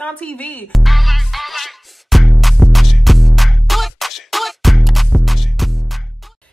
this on TV.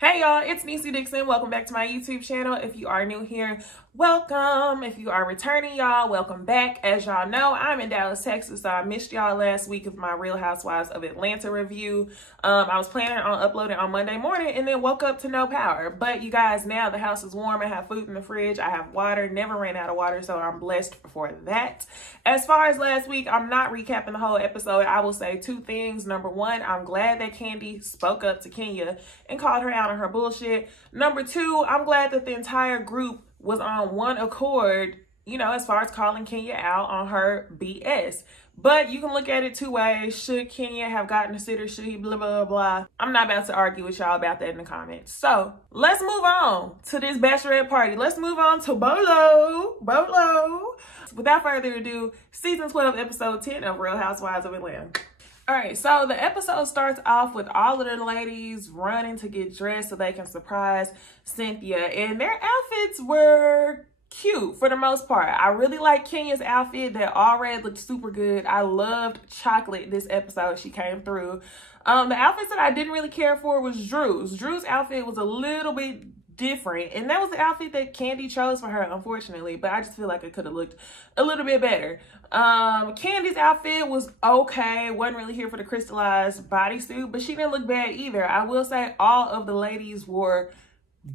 Hey y'all, it's NeceyDixon. Welcome back to my YouTube channel. If you are new here, welcome. If you are returning, y'all, welcome back. As y'all know, I'm in Dallas, Texas, so I missed y'all last week with my Real Housewives of Atlanta review. I was planning on uploading on Monday morning and then woke up to no power. But you guys, now the house is warm. I have food in the fridge. I have water. Never ran out of water, so I'm blessed for that. As far as last week, I'm not recapping the whole episode. I will say two things. Number one, I'm glad that Kandi spoke up to Kenya and called her out on her bullshit. Number two, I'm glad that the entire group was on one accord, you know, as far as calling Kenya out on her BS. But you can look at it two ways. Should Kenya have gotten a sitter? Should he blah, blah, blah? I'm not about to argue with y'all about that in the comments. So let's move on to this bachelorette party. Let's move on to Bolo. Without further ado, season 12, episode 10 of Real Housewives of Atlanta. All right, so the episode starts off with all of the ladies running to get dressed so they can surprise Cynthia, and their outfits were cute for the most part. I really like Kenya's outfit. That all red looked super good. I loved chocolate this episode. She came through. The outfits that I didn't really care for was Drew's. Drew's outfit was a little bit different, and that was the outfit that Kandi chose for her, unfortunately, but I just feel like it could have looked a little bit better. Kandi's outfit was okay. Wasn't really here for the crystallized bodysuit, but she didn't look bad either. I will say all of the ladies were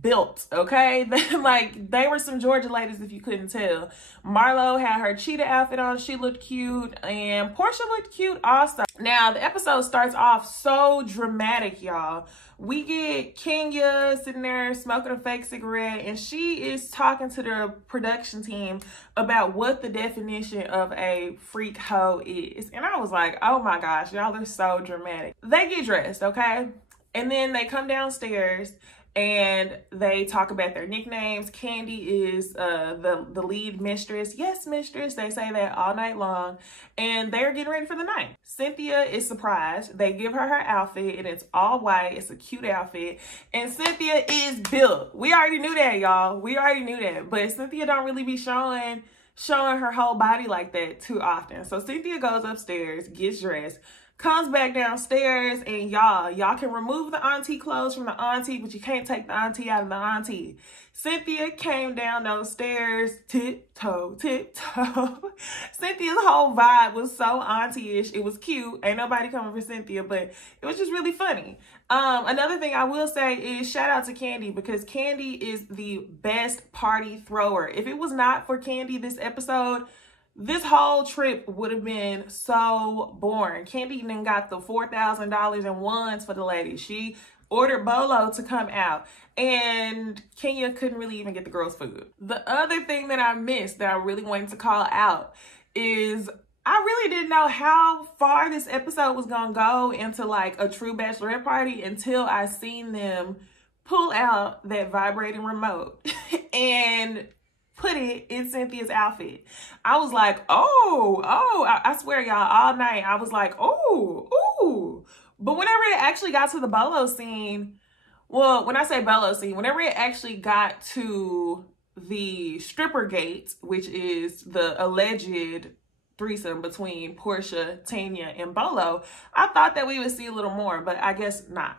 built, okay? Like, they were some Georgia ladies if you couldn't tell. Marlo had her cheetah outfit on. She looked cute, and Portia looked cute also. Now, the episode starts off so dramatic, y'all. We get Kenya sitting there smoking a fake cigarette, and she is talking to the production team about what the definition of a freak hoe is. And I was like, oh my gosh, y'all are so dramatic. They get dressed, okay? And then they come downstairs and they talk about their nicknames. Kandi is the lead mistress. Yes, mistress. They say that all night long. And they're getting ready for the night. Cynthia is surprised. They give her outfit, and it's all white. It's a cute outfit. And Cynthia is built. We already knew that, y'all. We already knew that. But Cynthia don't really be showing her whole body like that too often. So Cynthia goes upstairs, gets dressed, comes back downstairs, and y'all can remove the auntie clothes from the auntie, but you can't take the auntie out of the auntie. Cynthia came down those stairs, tiptoe. Cynthia's whole vibe was so auntie-ish. It was cute. Ain't nobody coming for Cynthia, but it was just really funny. Another thing I will say is shout out to Kandi, because Kandi is the best party thrower. If it was not for Kandi this episode, this whole trip would have been so boring. Kandi then got the $4,000 in ones for the ladies. She ordered Bolo to come out, and Kenya couldn't really even get the girls' food. The other thing that I missed that I really wanted to call out is I really didn't know how far this episode was gonna go into like a true bachelorette party until I seen them pull out that vibrating remote and put it in Cynthia's outfit. I was like, I swear y'all, all night I was like, ooh. But whenever it actually got to the Bolo scene, well, when I say Bolo scene, whenever it actually got to the stripper gate, which is the alleged threesome between Portia, Tanya, and Bolo, I thought that we would see a little more, but I guess not.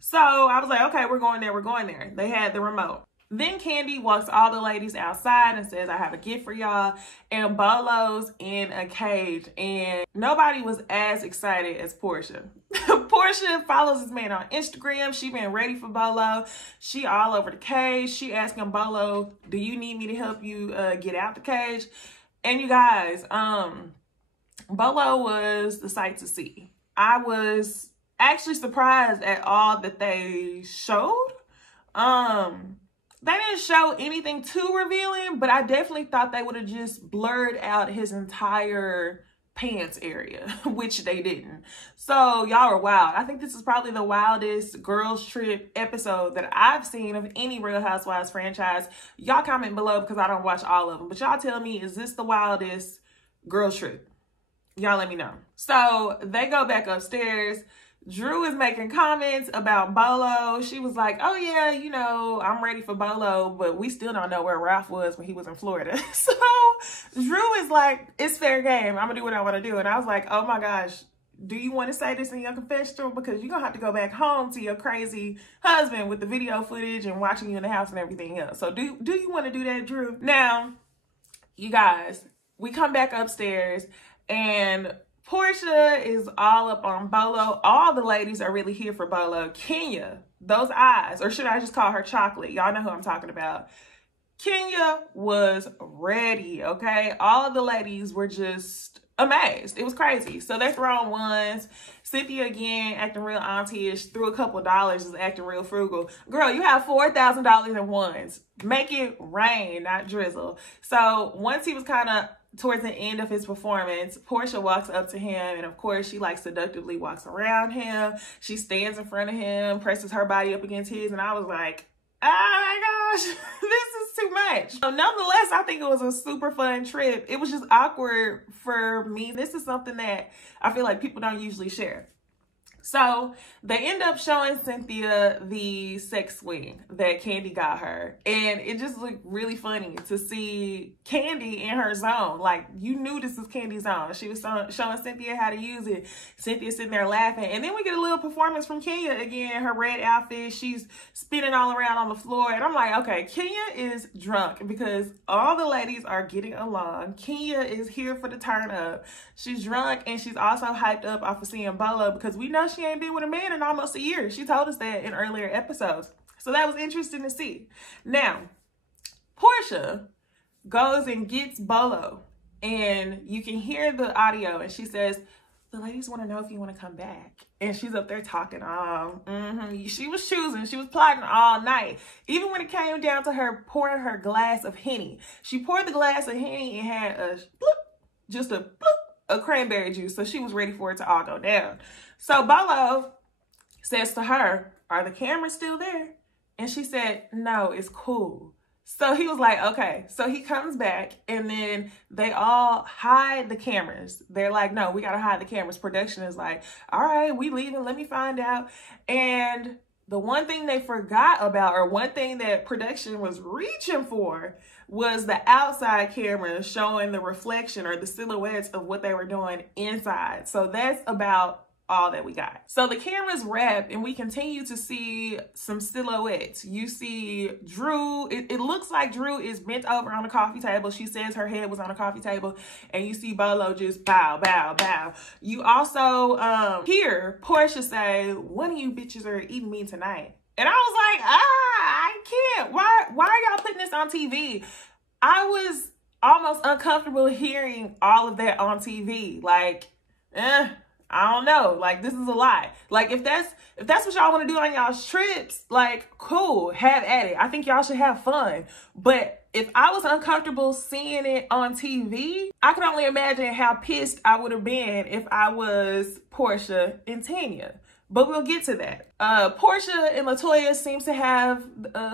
So I was like, okay, we're going there. They had the remote. Then Kandi walks all the ladies outside and says, I have a gift for y'all. And Bolo's in a cage. And nobody was as excited as Portia. Portia follows this man on Instagram. She been ready for Bolo. She all over the cage. She asking Bolo, do you need me to help you get out the cage? And you guys, Bolo was the sight to see. I was actually surprised at all that they showed. They didn't show anything too revealing, but I definitely thought they would have just blurred out his entire pants area, which they didn't. So y'all are wild. I think this is probably the wildest girls trip episode that I've seen of any Real Housewives franchise. Y'all comment below because I don't watch all of them, but y'all tell me, is this the wildest girls trip? Y'all let me know. So they go back upstairs. Drew is making comments about Bolo. She was like, oh yeah, you know, I'm ready for Bolo, but we still don't know where Ralph was when he was in Florida. So Drew is like, it's fair game. I'm gonna do what I want to do. And I was like, oh my gosh, do you want to say this in your confessional? Because you're gonna have to go back home to your crazy husband with the video footage and watching you in the house and everything else. So do you want to do that, Drew? Now, you guys, we come back upstairs and Portia is all up on Bolo. All the ladies are really here for Bolo. Kenya, those eyes, or should I just call her Chocolate? Y'all know who I'm talking about. Kenya was ready, okay? All of the ladies were just amazed. It was crazy. So they're throwing ones. Cynthia again, acting real auntie-ish, threw a couple dollars, is acting real frugal. Girl, you have $4,000 in ones. Make it rain, not drizzle. So once he was kind of towards the end of his performance, Portia walks up to him, and of course she like seductively walks around him. She stands in front of him, presses her body up against his, and I was like, oh my gosh, this is too much. So nonetheless, I think it was a super fun trip. It was just awkward for me. This is something that I feel like people don't usually share. So they end up showing Cynthia the sex swing that Candy got her. And it just looked really funny to see Candy in her zone. Like, you knew this was Candy's zone. She was showing Cynthia how to use it. Cynthia sitting there laughing. And then we get a little performance from Kenya again. Her red outfit. She's spinning all around on the floor. And I'm like, okay, Kenya is drunk because all the ladies are getting along. Kenya is here for the turn up. She's drunk and she's also hyped up off of seeing Bolo because we know she ain't been with a man in almost a year. She told us that in earlier episodes. So that was interesting to see. Now, Portia goes and gets Bolo, and you can hear the audio, and she says, the ladies want to know if you want to come back. And she's up there talking. She was choosing. She was plotting all night. Even when it came down to her pouring her glass of Henny. She poured the glass of Henny and had a bloop, just a bloop of cranberry juice. So she was ready for it to all go down. So Bolo says to her, are the cameras still there? And she said, no, it's cool. So he was like, okay. So he comes back and then they all hide the cameras. They're like, no, we got to hide the cameras. Production is like, all right, we leaving. Let me find out. And the one thing they forgot about, or one thing that production was reaching for, was the outside camera showing the reflection or the silhouettes of what they were doing inside. So that's about all that we got. So the cameras wrap and we continue to see some silhouettes. You see Drew, it looks like Drew is bent over on a coffee table. She says her head was on a coffee table, and you see Bolo just bow, bow, bow. You also hear Portia say, one of you bitches are eating me tonight. And I was like, I can't. Why are y'all putting this on TV? I was almost uncomfortable hearing all of that on TV. Like, I don't know. Like, this is a lie. Like, if that's what y'all want to do on y'all's trips, like, cool, have at it. I think y'all should have fun. But if I was uncomfortable seeing it on TV, I can only imagine how pissed I would have been if I was Portia and Tanya. But we'll get to that. Portia and LaToya seems to have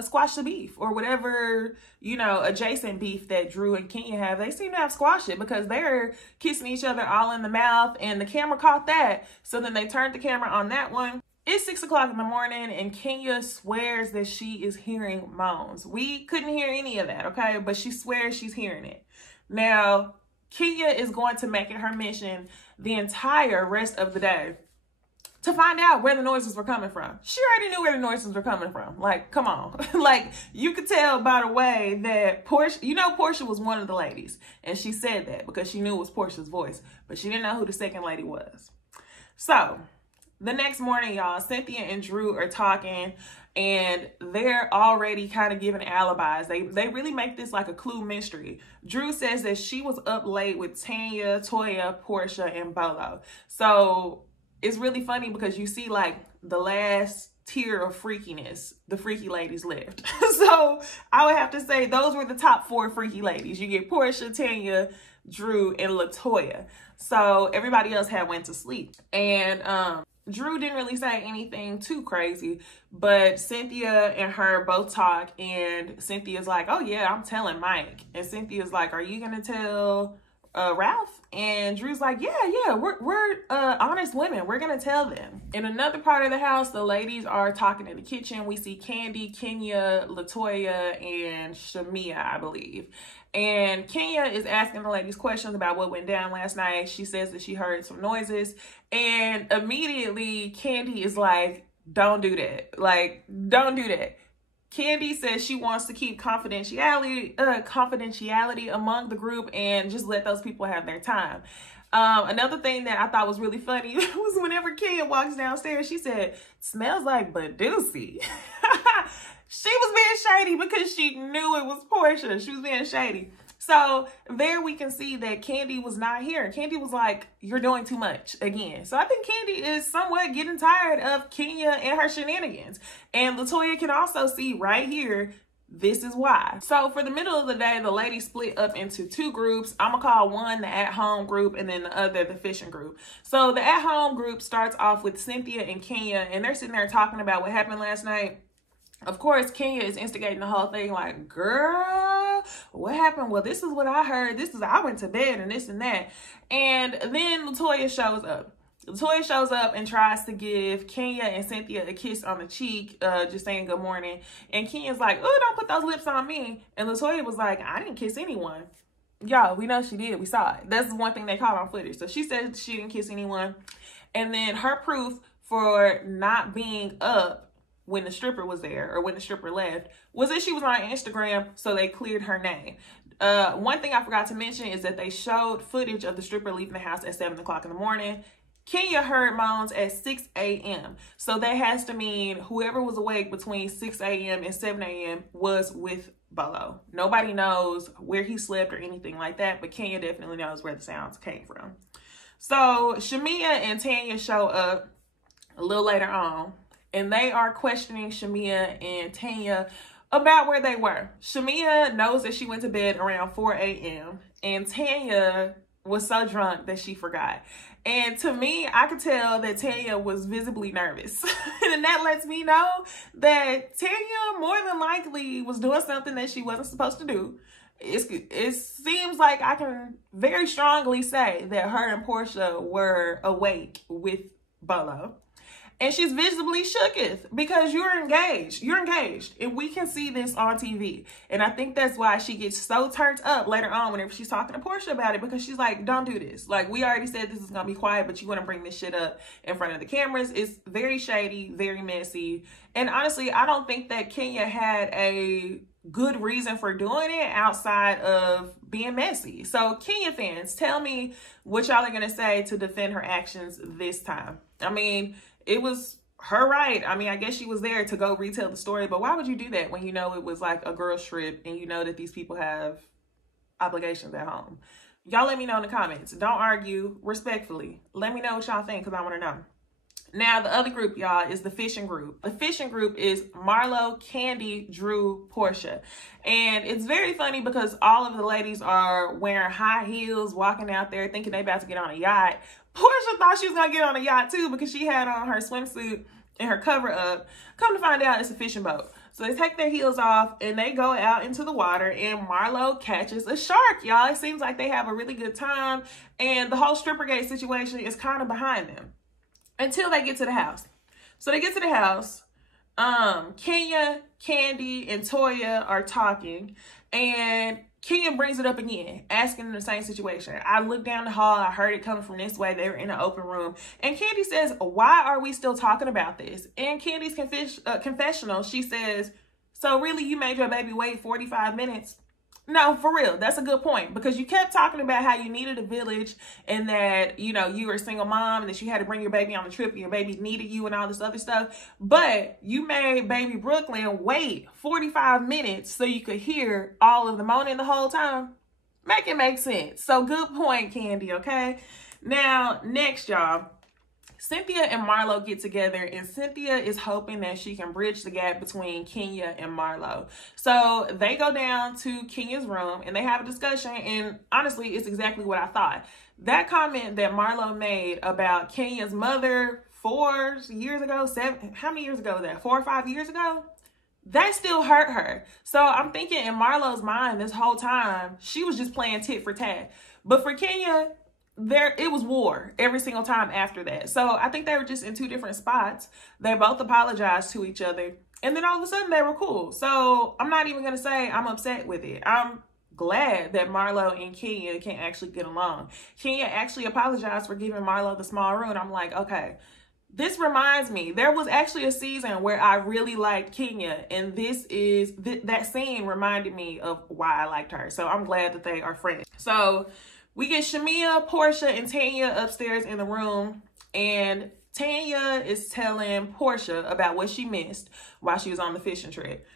squashed the beef, or whatever, you know, adjacent beef that Drew and Kenya have. They seem to have squashed it because they're kissing each other all in the mouth, and the camera caught that. So then they turned the camera on that one. It's 6 o'clock in the morning, and Kenya swears that she is hearing moans. We couldn't hear any of that, okay? But she swears she's hearing it. Now, Kenya is going to make it her mission the entire rest of the day to find out where the noises were coming from. She already knew where the noises were coming from. Like, come on. Like, you could tell by the way that Portia, you know, Portia was one of the ladies. And she said that because she knew it was Portia's voice. But she didn't know who the second lady was. So, the next morning, y'all, Cynthia and Drew are talking. And they're already kind of giving alibis. They really make this like a clue mystery. Drew says that she was up late with Tanya, Toya, Portia, and Bolo. So it's really funny because you see like the last tier of freakiness, the freaky ladies left. So I would have to say those were the top 4 freaky ladies. You get Portia, Tanya, Drew, and LaToya. So everybody else had went to sleep. And Drew didn't really say anything too crazy, but Cynthia and her both talk, and Cynthia's like, oh yeah, I'm telling Mike. And Cynthia's like, are you gonna tell Ralph? And Drew's like, yeah, we're honest women. We're gonna tell them. In another part of the house, the ladies are talking in the kitchen. We see Candy, Kenya, Latoya, and Shamia, I believe. And Kenya is asking the ladies questions about what went down last night. She says that she heard some noises, and immediately Candy is like, don't do that. Like, don't do that. Candy says she wants to keep confidentiality among the group and just let those people have their time. Another thing that I thought was really funny was whenever Kenya walks downstairs, she said, smells like Badusi. She was being shady because she knew it was Portia. She was being shady. So there we can see that Candy was not here. Candy was like, you're doing too much again. So I think Candy is somewhat getting tired of Kenya and her shenanigans. And Latoya can also see right here, this is why. So for the middle of the day, the ladies split up into two groups. I'm gonna call one the at-home group and then the other the fishing group. So the at-home group starts off with Cynthia and Kenya, and they're sitting there talking about what happened last night. Of course, Kenya is instigating the whole thing like, girl, what happened? Well, this is what I heard. I went to bed and this and that. And then Latoya shows up. Latoya shows up and tries to give Kenya and Cynthia a kiss on the cheek, just saying good morning. And Kenya's like, oh, don't put those lips on me. And Latoya was like, I didn't kiss anyone. Y'all, we know she did. We saw it. That's the one thing they caught on footage. So she said she didn't kiss anyone. And then her proof for not being up when the stripper was there or when the stripper left was that she was on Instagram, so they cleared her name. One thing I forgot to mention is that they showed footage of the stripper leaving the house at 7 o'clock in the morning. Kenya heard moans at 6 a.m. So that has to mean whoever was awake between 6 a.m. and 7 a.m. was with Bolo. Nobody knows where he slept or anything like that, but Kenya definitely knows where the sounds came from. So Shamia and Tanya show up a little later on, and they are questioning Shamia and Tanya about where they were. Shamia knows that she went to bed around 4 a.m. and Tanya was so drunk that she forgot. And to me, I could tell that Tanya was visibly nervous. And that lets me know that Tanya more than likely was doing something that she wasn't supposed to do. It seems like I can very strongly say that her and Portia were awake with Bolo. And she's visibly shooketh because you're engaged. You're engaged. And we can see this on TV. And I think that's why she gets so turned up later on whenever she's talking to Portia about it, because she's like, don't do this. Like, we already said this is going to be quiet, but you want to bring this shit up in front of the cameras. It's very shady, very messy. And honestly, I don't think that Kenya had a good reason for doing it outside of being messy. So Kenya fans, tell me what y'all are going to say to defend her actions this time. I mean, it was her right. I mean, I guess she was there to go retell the story, but why would you do that when you know it was like a girl trip and you know that these people have obligations at home? Y'all let me know in the comments. Don't argue, respectfully. Let me know what y'all think because I want to know. Now, the other group, y'all, is the fishing group. The fishing group is Marlo, Candy, Drew, Portia. And it's very funny because all of the ladies are wearing high heels, walking out there thinking they about to get on a yacht. Portia thought she was going to get on a yacht too because she had on her swimsuit and her cover up. Come to find out, it's a fishing boat. So they take their heels off and they go out into the water and Marlo catches a shark, y'all. It seems like they have a really good time and the whole strippergate situation is kind of behind them until they get to the house. So they get to the house. Kenya, Candy, and Toya are talking and Kenya brings it up again, asking in the same situation. I looked down the hall. I heard it coming from this way. They were in an open room. And Candy says, why are we still talking about this? In Candy's confessional, she says, so really you made your baby wait 45 minutes? No, for real. That's a good point because you kept talking about how you needed a village and that, you know, you were a single mom and that you had to bring your baby on the trip and your baby needed you and all this other stuff. But you made baby Brooklyn wait 45 minutes so you could hear all of the moaning the whole time. Make it make sense. So good point, Candy, okay? Now, next, y'all. Cynthia and Marlo get together and Cynthia is hoping that she can bridge the gap between Kenya and Marlo. So they go down to Kenya's room and they have a discussion, and honestly, it's exactly what I thought. That comment that Marlo made about Kenya's mother 4 years ago, how many years ago was that? 4 or 5 years ago? that still hurt her. So I'm thinking in Marlo's mind this whole time, she was just playing tit for tat. But for Kenya, it was war every single time after that. So I think they were just in two different spots. They both apologized to each other, and then all of a sudden they were cool. So I'm not even going to say I'm upset with it. I'm glad that Marlo and Kenya can actually get along. Kenya actually apologized for giving Marlo the small room. I'm like, okay, this reminds me, there was actually a season where I really liked Kenya, and that scene reminded me of why I liked her. So I'm glad that they are friends. So we get Shamea, Portia, and Tanya upstairs in the room, and Tanya is telling Portia about what she missed while she was on the fishing trip.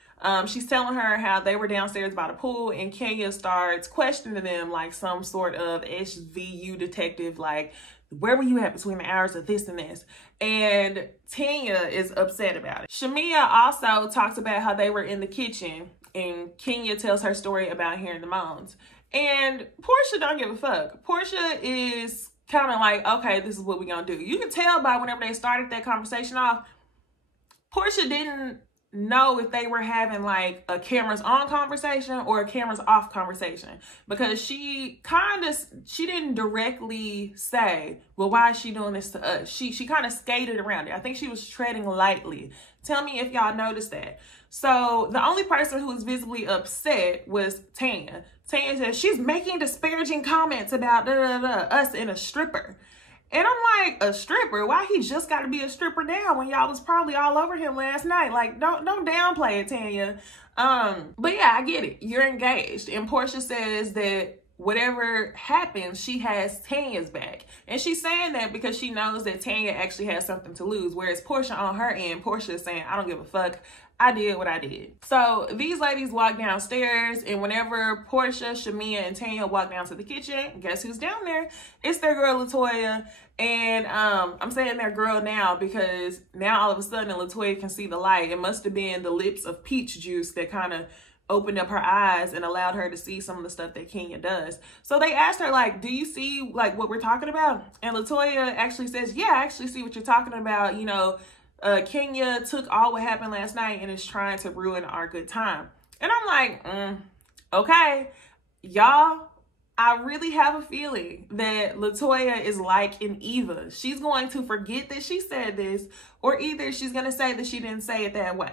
She's telling her how they were downstairs by the pool, and Kenya starts questioning them like some sort of SVU detective, like, where were you at between the hours of this and this? And Tanya is upset about it. Shamea also talks about how they were in the kitchen, and Kenya tells her story about hearing the moans. And Portia don't give a fuck. Portia is kind of like, okay, this is what we're going to do. You can tell by whenever they started that conversation off, Portia didn't know if they were having like a cameras on conversation or a cameras off conversation, because she didn't directly say, well, why is she doing this to us? She kind of skated around it. I think she was treading lightly. Tell me if y'all noticed that. So the only person who was visibly upset was Tanya. Tanya says she's making disparaging comments about us and a stripper. And I'm like, a stripper? Why he just got to be a stripper now when y'all was probably all over him last night? Like, don't downplay it, Tanya. But yeah, I get it. You're engaged. And Portia says that whatever happens, she has Tanya's back. And she's saying that because she knows that Tanya actually has something to lose. Whereas Portia on her end, Portia is saying, I don't give a fuck. I did what I did. So these ladies walk downstairs, and whenever Portia, Shamea, and Tanya walk down to the kitchen, guess who's down there? It's their girl Latoya. And I'm saying their girl now because now all of a sudden Latoya can see the light. It must have been the lips of peach juice that kind of opened up her eyes and allowed her to see some of the stuff that Kenya does. So they asked her, like, do you see like what we're talking about? And Latoya actually says, yeah, I actually see what you're talking about. You know, Kenya took all what happened last night and is trying to ruin our good time. And I'm like, okay, y'all, I really have a feeling that Latoya is like an Eva. She's going to forget that she said this, or either she's going to say that she didn't say it that way.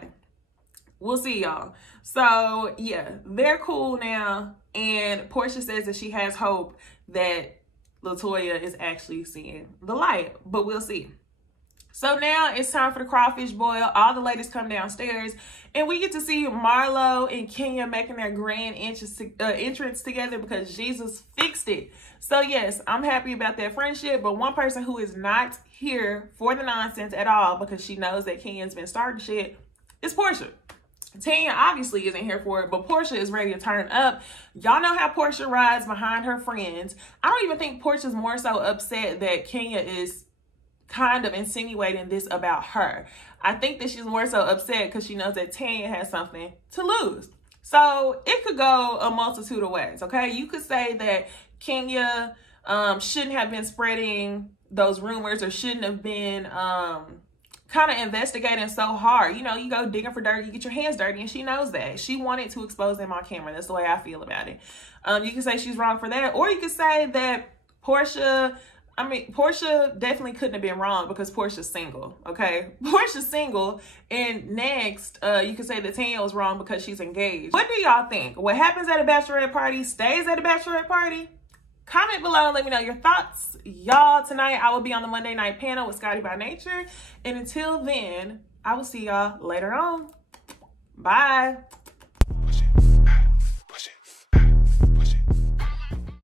We'll see, y'all. So yeah, they're cool now. And Portia says that she has hope that Latoya is actually seeing the light, but we'll see. So now it's time for the crawfish boil. All the ladies come downstairs, and we get to see Marlo and Kenya making their grand entrance together because Jesus fixed it. So yes, I'm happy about that friendship, but one person who is not here for the nonsense at all because she knows that Kenya's been starting shit is Portia. Tanya obviously isn't here for it, but Portia is ready to turn up. Y'all know how Portia rides behind her friends. I don't even think Portia's more so upset that Kenya is kind of insinuating this about her. I think that she's more so upset because she knows that Tanya has something to lose. So it could go a multitude of ways, okay? You could say that Kenya shouldn't have been spreading those rumors, or shouldn't have been kind of investigating so hard. You know, you go digging for dirt, you get your hands dirty, and she knows that. She wanted to expose them on camera. That's the way I feel about it. You can say she's wrong for that, or you could say that Portia definitely couldn't have been wrong because Portia's single, okay? Portia's single, and next, you could say that Tanya was wrong because she's engaged. What do y'all think? What happens at a bachelorette party stays at a bachelorette party? Comment below and let me know your thoughts. Y'all, tonight I will be on the Monday night panel with Scotty by Nature. And until then, I will see y'all later on. Bye.